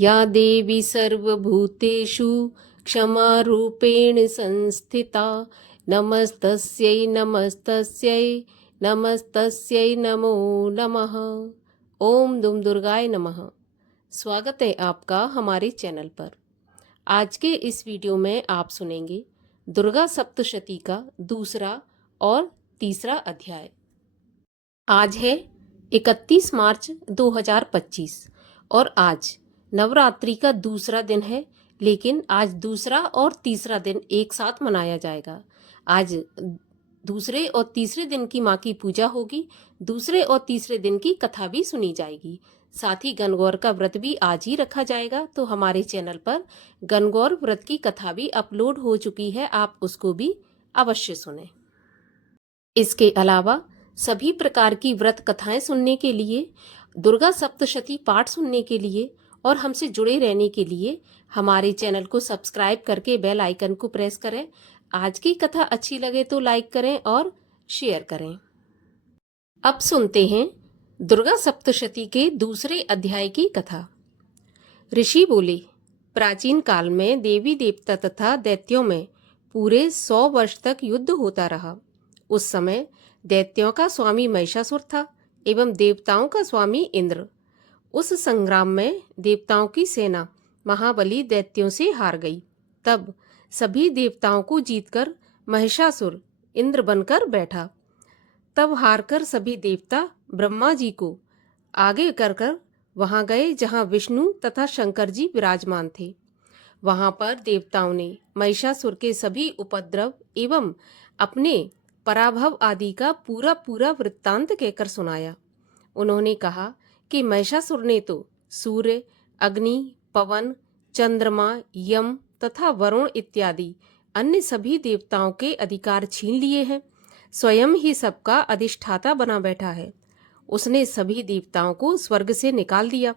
या देवी सर्वभूतेषु क्षमारूपेण संस्थिता नमस्तस्यै नमस्तस्यै नमस्तस्यै नमो नमः। ओम दुम दुर्गाय नमः। स्वागत है आपका हमारे चैनल पर। आज के इस वीडियो में आप सुनेंगे दुर्गा सप्तशती का दूसरा और तीसरा अध्याय। आज है 31 मार्च 2025 और आज नवरात्रि का दूसरा दिन है, लेकिन आज दूसरा और तीसरा दिन एक साथ मनाया जाएगा। आज दूसरे और तीसरे दिन की माँ की पूजा होगी, दूसरे और तीसरे दिन की कथा भी सुनी जाएगी। साथ ही गणगौर का व्रत भी आज ही रखा जाएगा। तो हमारे चैनल पर गणगौर व्रत की कथा भी अपलोड हो चुकी है, आप उसको भी अवश्य सुनें। इसके अलावा सभी प्रकार की व्रत कथाएं सुनने के लिए, दुर्गा सप्तशती पाठ सुनने के लिए और हमसे जुड़े रहने के लिए हमारे चैनल को सब्सक्राइब करके बेल आइकन को प्रेस करें। आज की कथा अच्छी लगे तो लाइक करें और शेयर करें। अब सुनते हैं दुर्गा सप्तशती के दूसरे अध्याय की कथा। ऋषि बोले, प्राचीन काल में देवी देवता तथा दैत्यों में पूरे 100 वर्ष तक युद्ध होता रहा। उस समय दैत्यों का स्वामी महिषासुर था एवं देवताओं का स्वामी इंद्र। उस संग्राम में देवताओं की सेना महाबली दैत्यों से हार गई। तब सभी देवताओं को जीतकर महिषासुर इंद्र बनकर बैठा। तब हारकर सभी देवता ब्रह्मा जी को आगे कर वहां गए जहां विष्णु तथा शंकर जी विराजमान थे। वहां पर देवताओं ने महिषासुर के सभी उपद्रव एवं अपने पराभव आदि का पूरा पूरा वृत्तांत कहकर सुनाया। उन्होंने कहा कि महिषासुर ने तो सूर्य, अग्नि, पवन, चंद्रमा, यम तथा वरुण इत्यादि अन्य सभी देवताओं के अधिकार छीन लिए हैं। स्वयं ही सबका अधिष्ठाता बना बैठा है। उसने सभी देवताओं को स्वर्ग से निकाल दिया।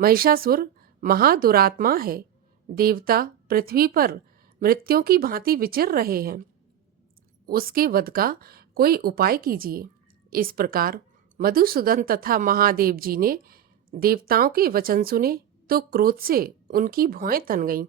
महिषासुर महादुरात्मा है। देवता पृथ्वी पर मृत्यों की भांति विचर रहे हैं। उसके वध का कोई उपाय कीजिए। इस प्रकार मधुसूदन तथा महादेव जी ने देवताओं के वचन सुने तो क्रोध से उनकी भौएं तन गईं।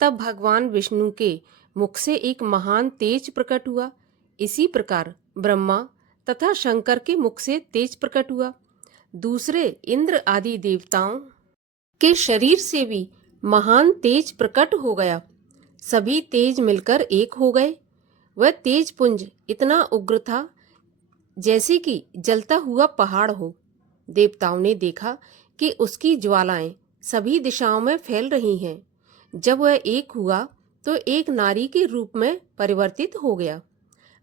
तब भगवान विष्णु के मुख से एक महान तेज प्रकट हुआ। इसी प्रकार ब्रह्मा तथा शंकर के मुख से तेज प्रकट हुआ। दूसरे इंद्र आदि देवताओं के शरीर से भी महान तेज प्रकट हो गया। सभी तेज मिलकर एक हो गए। वह तेज पुंज इतना उग्र था जैसे कि जलता हुआ पहाड़ हो। देवताओं ने देखा कि उसकी ज्वालाएं सभी दिशाओं में फैल रही हैं। जब वह एक हुआ तो एक नारी के रूप में परिवर्तित हो गया।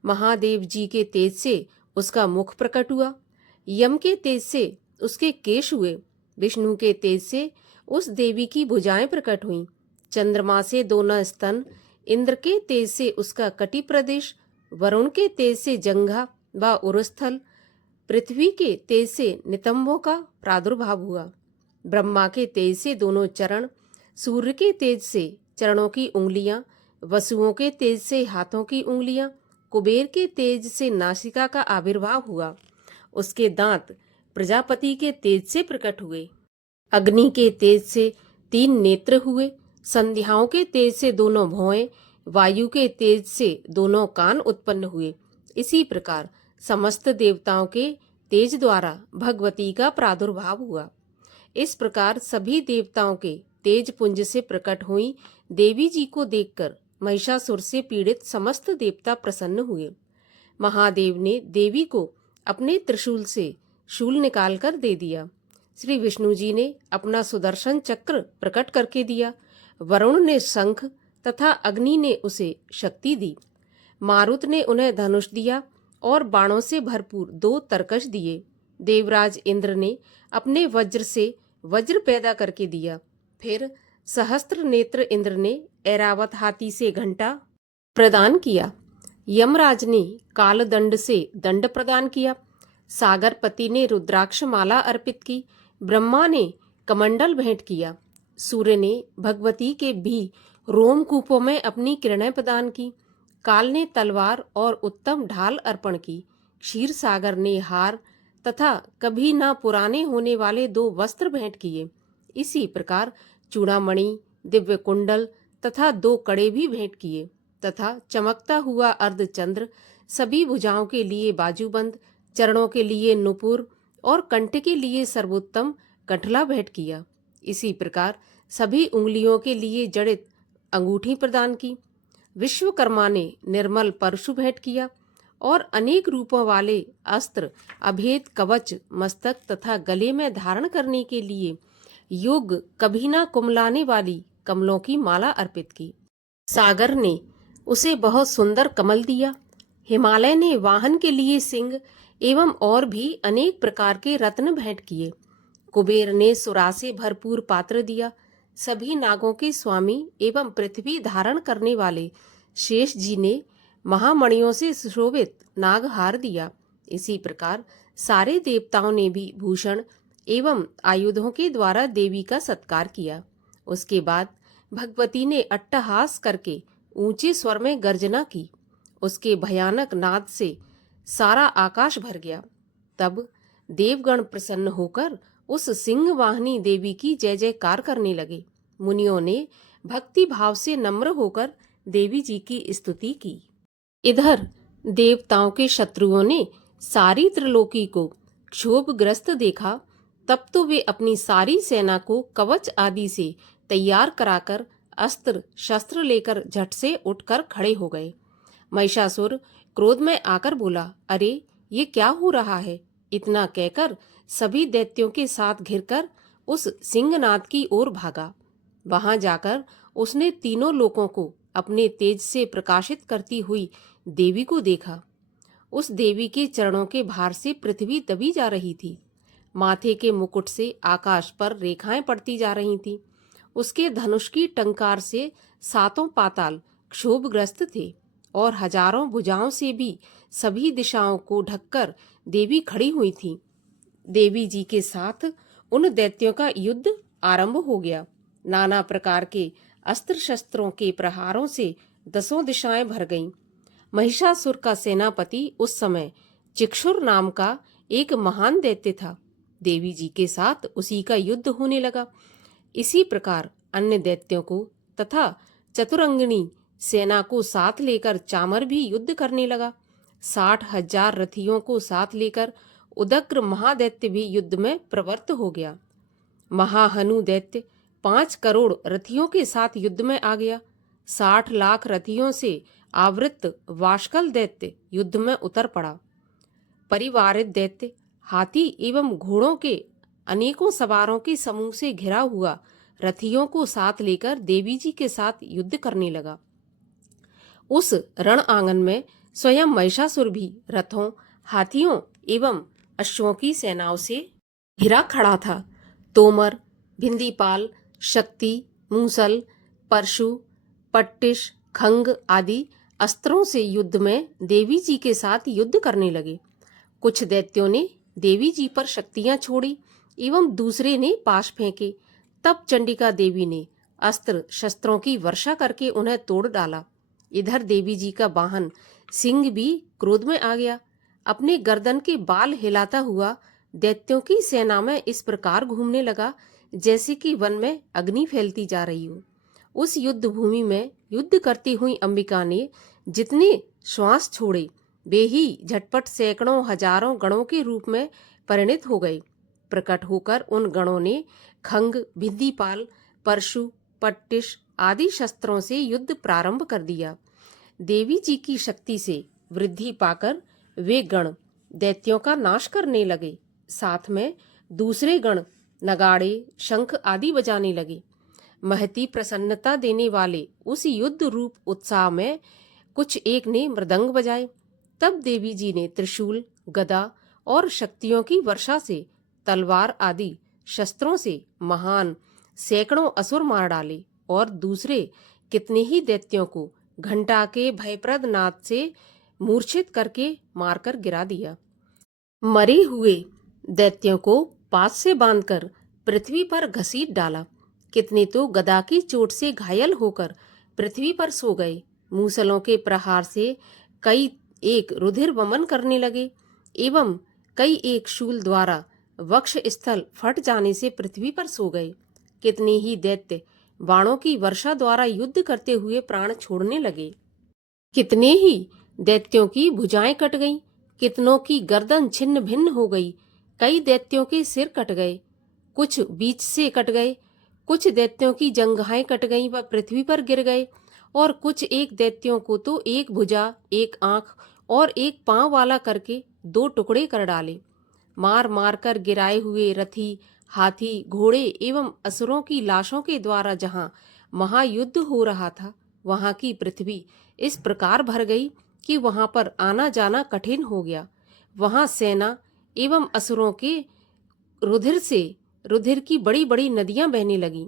महादेव जी के तेज से उसका मुख प्रकट हुआ। यम के तेज से उसके केश हुए। विष्णु के तेज से उस देवी की भुजाएं प्रकट हुईं। चंद्रमा से दोनों स्तन, इंद्र के तेज से उसका कटी प्रदेश, वरुण के तेज से जंघा व उरुस्थल, पृथ्वी के तेज से नितंबों का प्रादुर्भाव हुआ। ब्रह्मा के तेज से दोनों चरण, सूर्य के तेज से चरणों की उंगलियां, वसुओं के तेज से हाथों की उंगलियां, कुबेर के तेज से नासिका का आविर्भाव हुआ। उसके दांत प्रजापति के तेज से प्रकट हुए। अग्नि के तेज से 3 नेत्र हुए। संध्याओं के तेज से दोनों भौएं, वायु के तेज से दोनों कान उत्पन्न हुए। इसी प्रकार समस्त देवताओं के तेज द्वारा भगवती का प्रादुर्भाव हुआ। इस प्रकार सभी देवताओं के तेज पुंज से प्रकट हुई देवी जी को देखकर महिषासुर से पीड़ित समस्त देवता प्रसन्न हुए। महादेव ने देवी को अपने त्रिशूल से शूल निकालकर दे दिया। श्री विष्णु जी ने अपना सुदर्शन चक्र प्रकट करके दिया। वरुण ने शंख तथा अग्नि ने उसे शक्ति दी। मारुत ने उन्हें धनुष दिया और बाणों से भरपूर 2 तरकश दिए। देवराज इंद्र ने अपने वज्र से वज्र पैदा करके दिया। फिर सहस्त्र नेत्र इंद्र ने ऐरावत हाथी से घंटा प्रदान किया। यमराज ने कालदंड से दंड प्रदान किया। सागरपति ने रुद्राक्ष माला अर्पित की। ब्रह्मा ने कमंडल भेंट किया। सूर्य ने भगवती के भी रोमकूपों में अपनी किरणें प्रदान की। काल ने तलवार और उत्तम ढाल अर्पण की। क्षीर सागर ने हार तथा कभी न पुराने होने वाले 2 वस्त्र भेंट किए। इसी प्रकार चूड़ामणि, दिव्य कुंडल तथा 2 कड़े भी भेंट किए तथा चमकता हुआ अर्धचंद्र, सभी भुजाओं के लिए बाजूबंद, चरणों के लिए नुपुर और कंठ के लिए सर्वोत्तम कंठला भेंट किया। इसी प्रकार सभी उंगलियों के लिए जड़ित अंगूठी प्रदान की। विश्वकर्मा ने निर्मल परशु भेंट किया और अनेक रूपों वाले अस्त्र, अभेद कवच, मस्तक तथा गले में धारण करने के लिए योग कभी ना कुमलाने वाली कमलों की माला अर्पित की। सागर ने उसे बहुत सुंदर कमल दिया। हिमालय ने वाहन के लिए सिंह एवं और भी अनेक प्रकार के रत्न भेंट किए। कुबेर ने सुरा से भरपूर पात्र दिया। सभी नागों के स्वामी एवं पृथ्वी धारण करने वाले शेष जी ने महामणियों से सुशोभित नागहार दिया। इसी प्रकार सारे देवताओं ने भी भूषण एवं आयुधों के द्वारा देवी का सत्कार किया। उसके बाद भगवती ने अट्टहास करके ऊंचे स्वर में गर्जना की। उसके भयानक नाद से सारा आकाश भर गया। तब देवगण प्रसन्न होकर उस सिंह वाहिनी देवी की जय जयकार करने लगे। मुनियों ने भक्ति भाव से नम्र होकर देवी जी की स्तुति की। इधर देवताओं के शत्रुओं ने सारी त्रिलोकी को क्षोभग्रस्त देखा। तब तो वे अपनी सारी सेना को कवच आदि से तैयार कराकर अस्त्र शस्त्र लेकर झट से उठकर खड़े हो गए। महिषासुर क्रोध में आकर बोला, अरे ये क्या हो रहा है? इतना कहकर सभी दैत्यों के साथ घिरकर उस सिंहनाद की ओर भागा। वहां जाकर उसने तीनों लोकों को अपने तेज से प्रकाशित करती हुई देवी को देखा। उस देवी के चरणों के भार से पृथ्वी दबी जा रही थी। माथे के मुकुट से आकाश पर रेखाएं पड़ती जा रही थीं। उसके धनुष की टंकार से सातों पाताल क्षोभग्रस्त थे और हजारों भुजाओं से भी सभी दिशाओं को ढककर देवी खड़ी हुई थी। देवी जी के साथ उन दैत्यों का युद्ध आरंभ हो गया। नाना प्रकार के अस्त्र शस्त्रों के प्रहारों से 10 दिशाएं भर गईं। महिषासुर का सेनापति उस समय चिक्षुर नाम का एक महान दैत्य था। देवी जी के साथ उसी का युद्ध होने लगा। इसी प्रकार अन्य दैत्यों को तथा चतुरंगिणी सेना को साथ लेकर चामर भी युद्ध करने लगा। 60,000 रथियों को साथ लेकर उदग्र महादैत्य भी युद्ध में प्रवृत्त हो गया। महाहनु दैत्य 5 करोड़ रथियों के साथ युद्ध में आ गया। 60 लाख रथियों से आवृत वाशकल दैत्य युद्ध में उतर पड़ा। परिवारित दैत्य हाथी एवं घोड़ों के अनेकों सवारों के समूह से घिरा हुआ रथियों को साथ लेकर देवी जी के साथ युद्ध करने लगा। उस रण आंगन में स्वयं महिषासुर भी रथों, हाथियों एवं अश्वों की सेनाओं से घिरा खड़ा था। तोमर, भिंदीपाल, शक्ति, मूसल, परशु, पट्टिश, खंग आदि अस्त्रों से युद्ध में देवी जी के साथ युद्ध करने लगे। कुछ दैत्यों ने देवी जी पर शक्तियां छोड़ी एवं दूसरे ने पाश फेंके। तब चंडिका देवी ने अस्त्र शस्त्रों की वर्षा करके उन्हें तोड़ डाला। इधर देवी जी का वाहन सिंह भी क्रोध में आ गया। अपने गर्दन के बाल हिलाता हुआ दैत्यों की सेना में इस प्रकार घूमने लगा जैसे कि वन में अग्नि फैलती जा रही हो। उस युद्ध भूमि में युद्ध करती हुई अंबिका ने जितने श्वास छोड़े वे ही झटपट सैकड़ों हजारों गणों के रूप में परिणित हो गए। प्रकट होकर उन गणों ने खंग, भिंदीपाल, परशु, पट्टिश आदि शस्त्रों से युद्ध प्रारंभ कर दिया। देवी जी की शक्ति से वृद्धि पाकर वे गण दैत्यों का नाश करने लगे। साथ में दूसरे गण नगाड़े, शंख आदि बजाने लगे। महती प्रसन्नता देने वाले उस युद्ध रूप उत्साह में कुछ एक ने मृदंग बजाए। तब देवी जी ने त्रिशूल, गदा और शक्तियों की वर्षा से तलवार आदि शस्त्रों से महान सैकड़ों असुर मार डाले और दूसरे कितने ही दैत्यों को घंटा के भयप्रद नाद से मूर्छित करके मारकर गिरा दिया। मरे हुए दैत्यों को पास से बांधकर पृथ्वी पर घसीट डाला। कितने तो गदा की चोट से घायल होकर पृथ्वी पर सो गए। मूसलों के प्रहार से कई एक रुधिर वमन करने लगे एवं कई एक शूल द्वारा वक्ष स्थल फट जाने से पृथ्वी पर सो गए। कितने ही दैत्य बाणों की वर्षा द्वारा युद्ध करते हुए प्राण छोड़ने लगे। कितने ही दैत्यों की भुजाएं कट गईं, कितनों की गर्दन छिन्न भिन्न हो गई। कई दैत्यों के सिर कट गए, कुछ बीच से कट गए, कुछ दैत्यों की जंघाएं कट गईं व पृथ्वी पर गिर गए, और कुछ एक दैत्यों को तो एक भुजा, एक आंख और एक पांव वाला करके दो टुकड़े कर डाले। मार मार कर गिराए हुए रथी, हाथी, घोड़े एवं असुरों की लाशों के द्वारा जहां महायुद्ध हो रहा था, वहां की पृथ्वी इस प्रकार भर गई कि वहां पर आना जाना कठिन हो गया। वहां सेना एवं असुरों के रुधिर से रुधिर की बड़ी बड़ी नदियां बहने लगीं।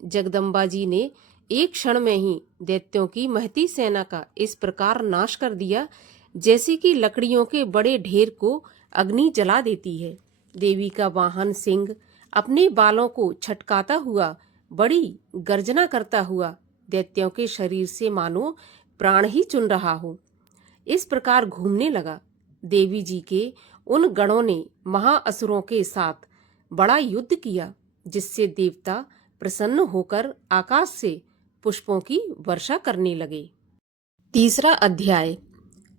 जगदम्बा जी ने एक क्षण में ही दैत्यों की महती सेना का इस प्रकार नाश कर दिया, जैसे कि लकड़ियों के बड़े ढेर को अग्नि जला देती है। देवी का वाहन सिंह अपने बालों को छटकाता हुआ, बड़ी गर्जना करता हुआ दैत्यों के शरीर से मानो प्राण ही चुन रहा हो, इस प्रकार घूमने लगा। देवी जी के उन गणों ने महाअसुरों के साथ बड़ा युद्ध किया, जिससे देवता प्रसन्न होकर आकाश से पुष्पों की वर्षा करने लगे। तीसरा अध्याय।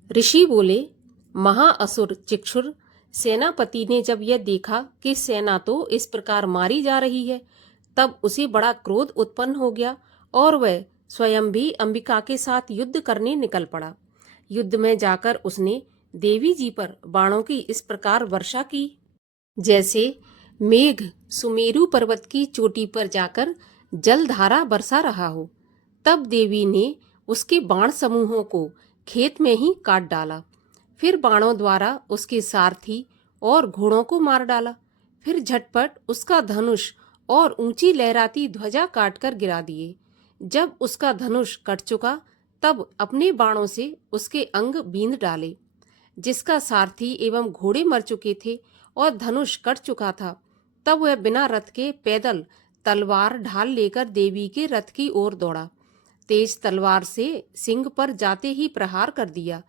ऋषि बोले, महाअसुर चिक्षुर सेनापति ने जब यह देखा कि सेना तो इस प्रकार मारी जा रही है, तब उसे बड़ा क्रोध उत्पन्न हो गया और वह स्वयं भी अंबिका के साथ युद्ध करने निकल पड़ा। युद्ध में जाकर उसने देवी जी पर बाणों की इस प्रकार वर्षा की, जैसे मेघ सुमेरु पर्वत की चोटी पर जाकर जलधारा बरसा रहा हो। तब देवी ने उसके बाण समूहों को खेत में ही काट डाला। फिर बाणों द्वारा उसके सारथी और घोड़ों को मार डाला। फिर झटपट उसका धनुष और ऊंची लहराती ध्वजा काटकर गिरा दिए। जब उसका धनुष कट चुका, तब अपने बाणों से उसके अंग बींध डाले। जिसका सारथी एवं घोड़े मर चुके थे और धनुष कट चुका था, तब वह बिना रथ के पैदल तलवार ढाल लेकर देवी के रथ की ओर दौड़ा। तेज तलवार से सिंह पर जाते ही प्रहार कर दिया।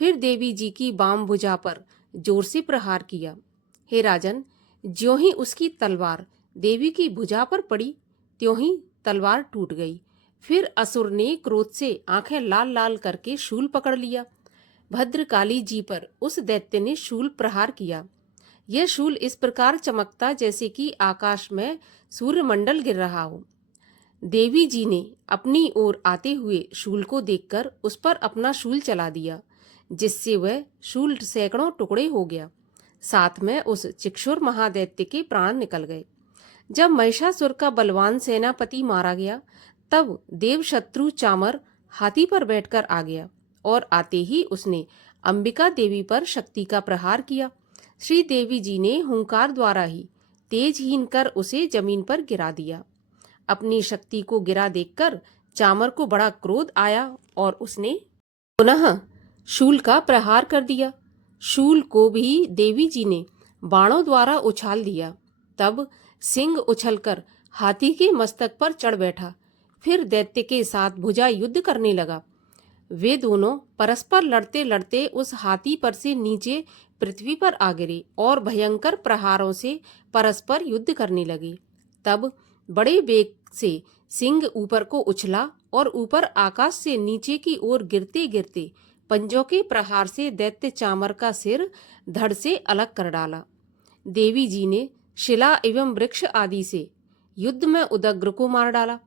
फिर देवी जी की बाम भुजा पर जोर से प्रहार किया। हे राजन, ज्यों ही उसकी तलवार देवी की भुजा पर पड़ी, त्यों ही तलवार टूट गई। फिर असुर ने क्रोध से आंखें लाल लाल करके शूल पकड़ लिया। भद्रकाली जी पर उस दैत्य ने शूल प्रहार किया। यह शूल इस प्रकार चमकता जैसे कि आकाश में सूर्यमंडल गिर रहा हो। देवी जी ने अपनी ओर आते हुए शूल को देखकर उस पर अपना शूल चला दिया, जिससे वह शूल सैकड़ों टुकड़े हो गया। साथ में उस चिक्षुर महादैत्य के प्राण निकल गए। जब महिषासुर का बलवान सेनापति मारा गया, तब देवशत्रु चामर हाथी पर बैठकर आ गया और आते ही उसने अंबिका देवी पर शक्ति का प्रहार किया। श्री देवी जी ने हुंकार द्वारा ही तेजहीन कर उसे जमीन पर गिरा दिया। अपनी शक्ति को गिरा देखकर चामर को बड़ा क्रोध आया और उसने पुनः शूल का प्रहार कर दिया। शूल को भी देवी जी ने बाणों द्वारा उछाल दिया। तब सिंह उछलकर हाथी के मस्तक पर चढ़ बैठा। फिर दैत्य के साथ भुजा युद्ध करने लगा। वे दोनों परस्पर लड़ते लड़ते उस हाथी पर से नीचे पृथ्वी पर आ गिरे और भयंकर प्रहारों से परस्पर युद्ध करने लगे। तब बड़े वेग से सिंह ऊपर को उछला और ऊपर आकाश से नीचे की ओर गिरते गिरते पंजों के प्रहार से दैत्य चामर का सिर धड़ से अलग कर डाला। देवी जी ने शिला एवं वृक्ष आदि से युद्ध में उदग्र को मार डाला।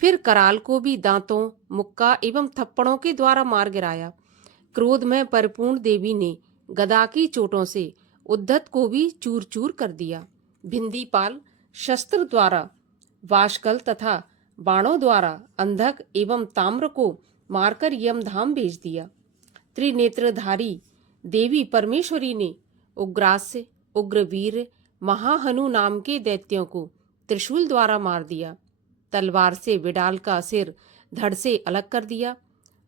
फिर कराल को भी दांतों, मुक्का एवं थप्पड़ों के द्वारा मार गिराया। क्रोध में परिपूर्ण देवी ने गदा की चोटों से उद्धत को भी चूर चूर कर दिया। भिंदीपाल शस्त्र द्वारा वाशकल तथा बाणों द्वारा अंधक एवं ताम्र को मारकर यमधाम भेज दिया। त्रिनेत्रधारी देवी परमेश्वरी ने उग्रास्य, उग्रवीर, महाहनु नाम के दैत्यों को त्रिशूल द्वारा मार दिया। तलवार से विडाल का सिर धड़ से अलग कर दिया।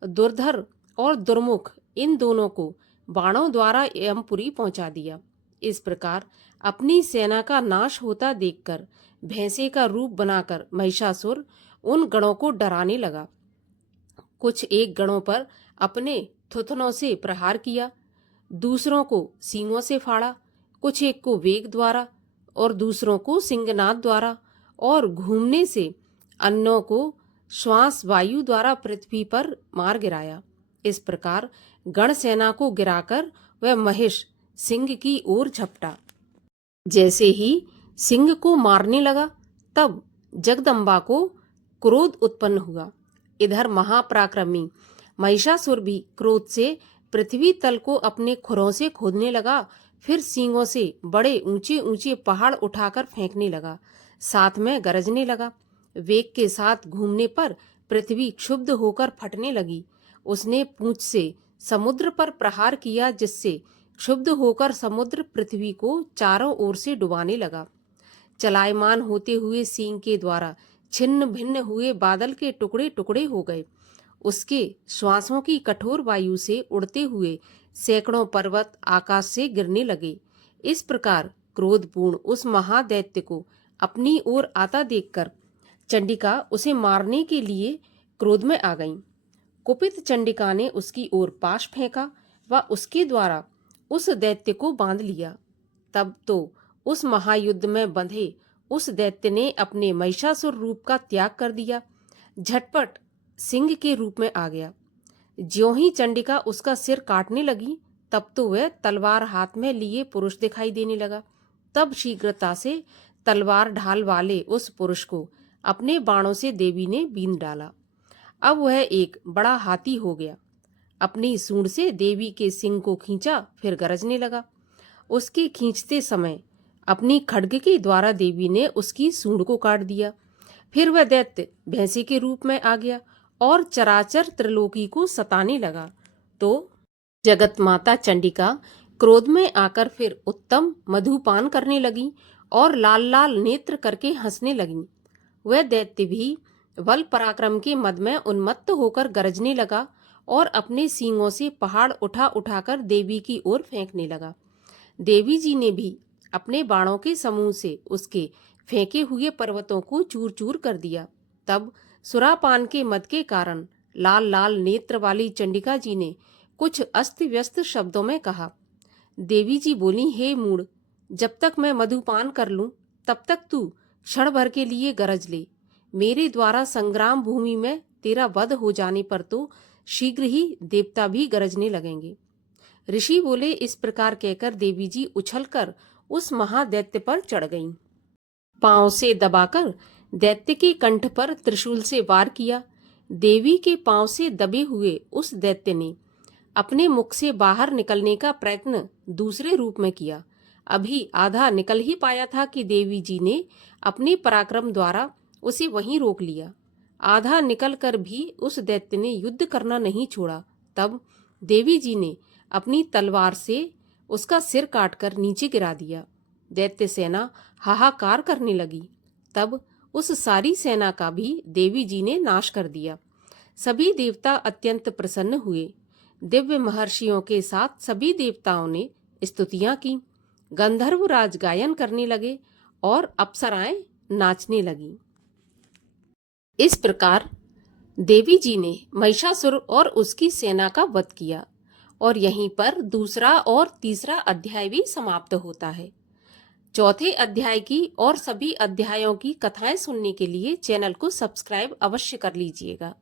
दुर्धर और दुर्मुख इन दोनों को बाणों द्वारा यमपुरी पहुंचा दिया। इस प्रकार अपनी सेना का नाश होता देखकर भैंसे का रूप बनाकर महिषासुर उन गणों को डराने लगा। कुछ एक गणों पर अपने थुथनों से प्रहार किया, दूसरों को सींगों से फाड़ा, कुछ एक को वेग द्वारा और दूसरों को सिंगनाद द्वारा और घूमने से अन्नों को श्वास वायु द्वारा पृथ्वी पर मार गिराया। इस प्रकार गण सेना को गिराकर वह महिष सिंह की ओर झपटा। जैसे ही सिंह को मारने लगा तब जगदम्बा को क्रोध उत्पन्न हुआ। इधर महापराक्रमी महिषासुर भी क्रोध से पृथ्वी तल को अपने खुरों से खोदने लगा, फिर सींगों से बड़े ऊंचे ऊंचे पहाड़ उठाकर फेंकने लगा, साथ में गरजने लगा। वेग के साथ घूमने पर पृथ्वी क्षुब्ध होकर फटने लगी। उसने पूंछ से समुद्र पर प्रहार किया, जिससे क्षुब्ध होकर समुद्र पृथ्वी को चारों ओर से डुबाने लगा। चलायमान होते हुए सींग के द्वारा छिन्न भिन्न हुए बादल के टुकड़े टुकड़े हो गए। उसके श्वासों की कठोर वायु से उड़ते हुए सैकड़ों पर्वत आकाश से गिरने लगे। इस प्रकार क्रोधपूर्ण उस महादैत्य को अपनी ओर आता देखकर चंडिका उसे मारने के लिए क्रोध में आ गईं। कुपित चंडिका ने उसकी ओर पाश फेंका व उसके द्वारा उस दैत्य को बांध लिया। तब तो उस महायुद्ध में बंधे उस दैत्य ने अपने महिषासुर रूप का त्याग कर दिया, झटपट सिंह के रूप में आ गया। ज्यों ही चंडिका उसका सिर काटने लगी तब तो वह तलवार हाथ में लिए पुरुष दिखाई देने लगा। तब शीघ्रता से तलवार ढाल वाले उस पुरुष को अपने बाणों से देवी ने बींध डाला। अब वह एक बड़ा हाथी हो गया। अपनी सूंड से देवी के सिंग को खींचा, फिर गरजने लगा। उसके खींचते समय अपनी खड्ग के द्वारा देवी ने उसकी सूंड को काट दिया। फिर वह दैत्य भैंसे के रूप में आ गया और चराचर त्रिलोकी को सताने लगा। तो जगत माता चंडिका क्रोध में आकर फिर उत्तम मधुपान करने लगी और लाल लाल नेत्र करके हंसने लगी। वह दैत्य भी बल पराक्रम के मद में उन्मत्त होकर गरजने लगा और अपने सींगों से पहाड़ उठा उठाकर देवी की ओर फेंकने लगा। देवी जी ने भी अपने बाणों के समूह से उसके फेंके हुए पर्वतों को चूर चूर कर दिया। तब सुरापान के मद के कारण लाल लाल नेत्र वाली चंडिका जी ने कुछ अस्त व्यस्त शब्दों में कहा। देवी जी बोली, हे मूढ़, जब तक मैं मधुपान कर लूं तब तक तू क्षण भर के लिए गरज ले। मेरे द्वारा संग्राम भूमि में तेरा वध हो जाने पर तो शीघ्र ही देवता भी गरजने लगेंगे। ऋषि बोले। इस प्रकार कहकर देवी जी उछलकर उस महादैत्य पर चढ़ गईं। पांव से दबाकर दैत्य के कंठ पर त्रिशूल से वार किया। देवी के पांव से दबे हुए उस दैत्य ने अपने मुख से बाहर निकलने का प्रयत्न दूसरे रूप में किया। अभी आधा निकल ही पाया था कि देवी जी ने अपने पराक्रम द्वारा उसे वहीं रोक लिया। आधा निकलकर भी उस दैत्य ने युद्ध करना नहीं छोड़ा। तब देवी जी ने अपनी तलवार से उसका सिर काटकर नीचे गिरा दिया। दैत्य सेना हाहाकार करने लगी। तब उस सारी सेना का भी देवी जी ने नाश कर दिया। सभी देवता अत्यंत प्रसन्न हुए। दिव्य महर्षियों के साथ सभी देवताओं ने स्तुतियां की। गंधर्व राज गायन करने लगे और अप्सराएं नाचने लगीं। इस प्रकार देवी जी ने महिषासुर और उसकी सेना का वध किया और यहीं पर दूसरा और तीसरा अध्याय भी समाप्त होता है। चौथे अध्याय की और सभी अध्यायों की कथाएं सुनने के लिए चैनल को सब्सक्राइब अवश्य कर लीजिएगा।